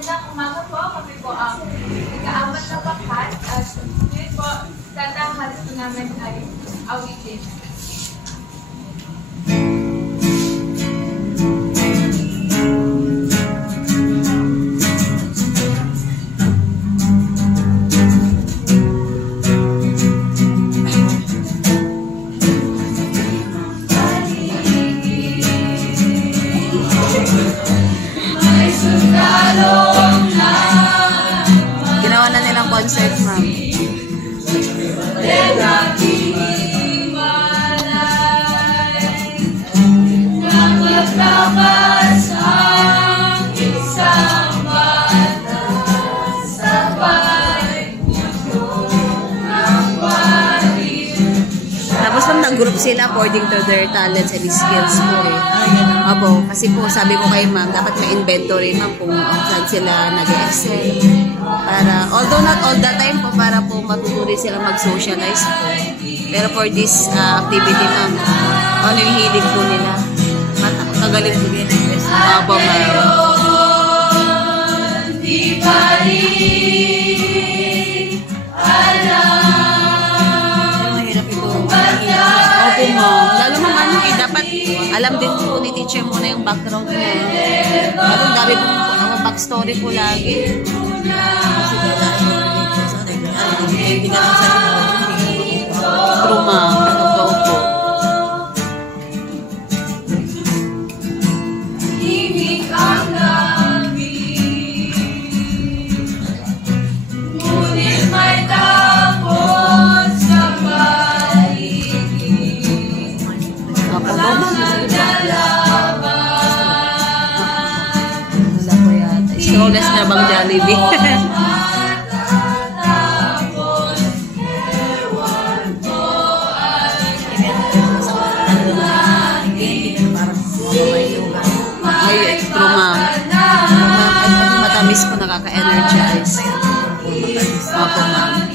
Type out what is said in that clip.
Magandang umaga po. Kami po ang nag-aamat na bakat at ngayon po, tatahas po namin ay awitin. Ginawa na nilang concert, ma'am. Tapos ma'am, nag-group sila according to their talents and skills po eh. Opo, kasi po sabi ko kay ma'am, dapat may inventory ma'am kung saan sila nag-excel. Para, although not all the time po, para po matutuloy sila mag-socialize po. Pero for this activity ma'am, ano yung hilig po nila? Kagaling po nila. Opo ma'am. Opo ma'am. Lalo naman dapat alam din po ni teacher muna yung background niya. Lalo dami po ang backstory po lagi. True ma'am. Totoo po. Stroleless na bang Jollibee? Ay, true ma'am. Matamis po, nakaka-energize. Opo ma'am.